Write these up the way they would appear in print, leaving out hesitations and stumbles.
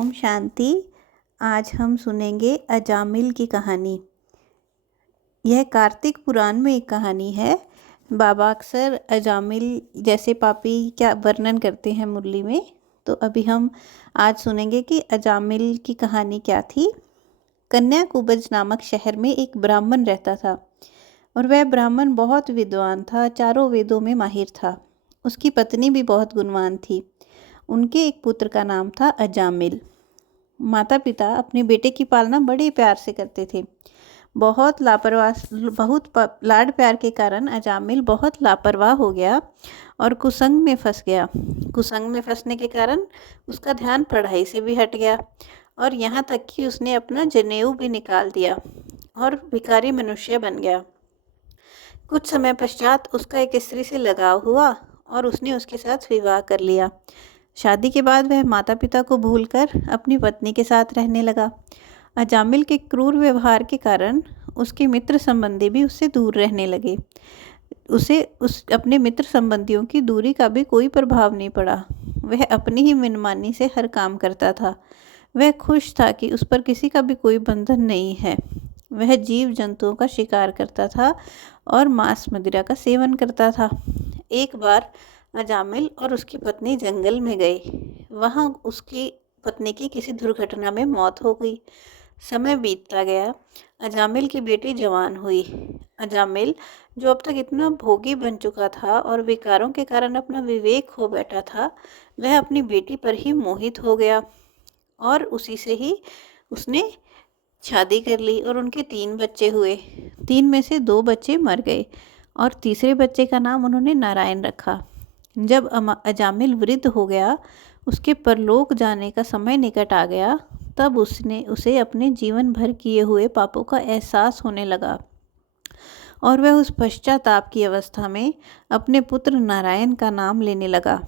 ओम शांति। आज हम सुनेंगे अजामिल की कहानी। यह कार्तिक पुराण में एक कहानी है। बाबा अक्सर अजामिल जैसे पापी क्या वर्णन करते हैं मुरली में। तो अभी हम आज सुनेंगे कि अजामिल की कहानी क्या थी। कन्याकुब्ज नामक शहर में एक ब्राह्मण रहता था और वह ब्राह्मण बहुत विद्वान था, चारों वेदों में माहिर था। उसकी पत्नी भी बहुत गुणवान थी। उनके एक पुत्र का नाम था अजामिल। माता पिता अपने बेटे की पालना बड़े प्यार से करते थे। बहुत लाड प्यार के कारण अजामिल बहुत लापरवाह हो गया और कुसंग में फंस गया। कुसंग में फंसने के कारण उसका ध्यान पढ़ाई से भी हट गया और यहाँ तक कि उसने अपना जनेऊ भी निकाल दिया और भिखारी मनुष्य बन गया। कुछ समय पश्चात उसका एक स्त्री से लगाव हुआ और उसने उसके साथ विवाह कर लिया। शादी के बाद वह माता पिता को भूलकर अपनी पत्नी के साथ रहने लगा। अजामिल के क्रूर व्यवहार के कारण उसके मित्र संबंधी भी उससे दूर रहने लगे। उसे अपने मित्र संबंधियों की दूरी का भी कोई प्रभाव नहीं पड़ा। वह अपनी ही मनमानी से हर काम करता था। वह खुश था कि उस पर किसी का भी कोई बंधन नहीं है। वह जीव जंतुओं का शिकार करता था और मांस मदिरा का सेवन करता था। एक बार अजामिल और उसकी पत्नी जंगल में गए। वहाँ उसकी पत्नी की किसी दुर्घटना में मौत हो गई। समय बीतता गया। अजामिल की बेटी जवान हुई। अजामिल जो अब तक इतना भोगी बन चुका था और विकारों के कारण अपना विवेक खो बैठा था, वह अपनी बेटी पर ही मोहित हो गया और उसी से ही उसने शादी कर ली और उनके 3 बच्चे हुए। 3 में से 2 बच्चे मर गए और तीसरे बच्चे का नाम उन्होंने नारायण रखा। जब अजामिल वृद्ध हो गया, उसके परलोक जाने का समय निकट आ गया, तब उसे अपने जीवन भर किए हुए पापों का एहसास होने लगा और वह उस पश्चाताप की अवस्था में अपने पुत्र नारायण का नाम लेने लगा।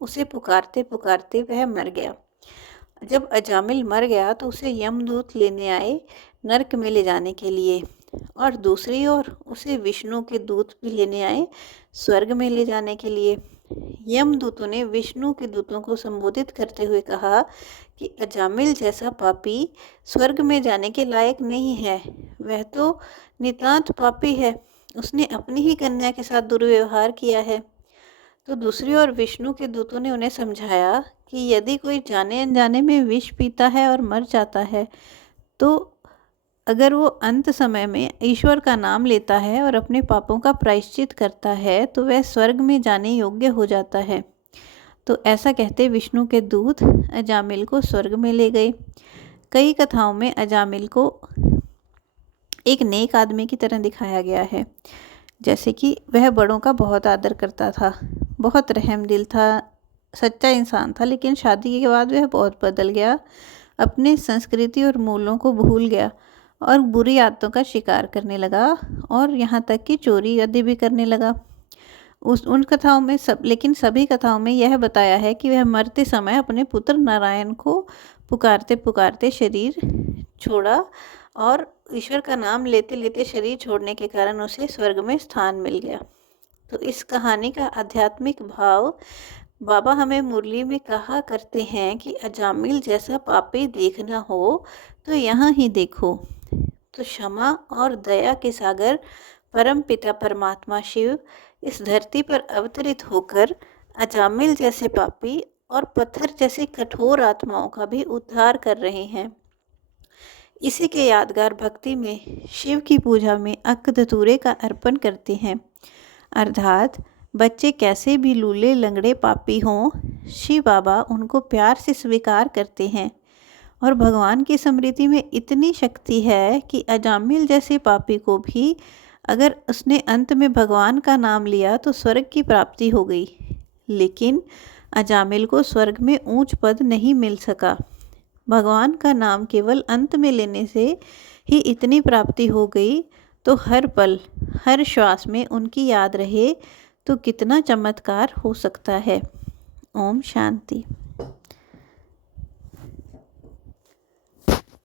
उसे पुकारते पुकारते वह मर गया। जब अजामिल मर गया तो उसे यमदूत लेने आए नरक में ले जाने के लिए और दूसरी ओर उसे विष्णु के दूत भी लेने आए स्वर्ग में ले जाने के लिए। यमदूतों ने विष्णु के दूतों को संबोधित करते हुए कहा कि अजामिल जैसा पापी स्वर्ग में जाने के लायक नहीं है। वह तो नितांत पापी है। उसने अपनी ही कन्या के साथ दुर्व्यवहार किया है। तो दूसरी ओर विष्णु के दूतों ने उन्हें समझाया कि यदि कोई जाने अनजाने में विष पीता है और मर जाता है, तो अगर वो अंत समय में ईश्वर का नाम लेता है और अपने पापों का प्रायश्चित करता है, तो वह स्वर्ग में जाने योग्य हो जाता है। तो ऐसा कहते विष्णु के दूत अजामिल को स्वर्ग में ले गए। कई कथाओं में अजामिल को एक नेक आदमी की तरह दिखाया गया है, जैसे कि वह बड़ों का बहुत आदर करता था, बहुत रहमदिल था, सच्चा इंसान था। लेकिन शादी के बाद वह बहुत बदल गया, अपने संस्कृति और मूलों को भूल गया और बुरी आदतों का शिकार करने लगा और यहाँ तक कि चोरी आदि भी करने लगा। उन कथाओं में लेकिन सभी कथाओं में यह बताया है कि वह मरते समय अपने पुत्र नारायण को पुकारते पुकारते शरीर छोड़ा और ईश्वर का नाम लेते लेते शरीर छोड़ने के कारण उसे स्वर्ग में स्थान मिल गया। तो इस कहानी का आध्यात्मिक भाव बाबा हमें मुरली में कहा करते हैं कि अजामिल जैसा पापी देखना हो तो यहाँ ही देखो। तो क्षमा और दया के सागर परम पिता परमात्मा शिव इस धरती पर अवतरित होकर अजामिल जैसे पापी और पत्थर जैसे कठोर आत्माओं का भी उद्धार कर रहे हैं। इसी के यादगार भक्ति में शिव की पूजा में अक्क धतूरे का अर्पण करते हैं। अर्थात बच्चे कैसे भी लूले लंगड़े पापी हों, शिव बाबा उनको प्यार से स्वीकार करते हैं और भगवान की स्मृति में इतनी शक्ति है कि अजामिल जैसे पापी को भी अगर उसने अंत में भगवान का नाम लिया तो स्वर्ग की प्राप्ति हो गई। लेकिन अजामिल को स्वर्ग में ऊंच पद नहीं मिल सका। भगवान का नाम केवल अंत में लेने से ही इतनी प्राप्ति हो गई, तो हर पल हर श्वास में उनकी याद रहे तो कितना चमत्कार हो सकता है। ओम शांति।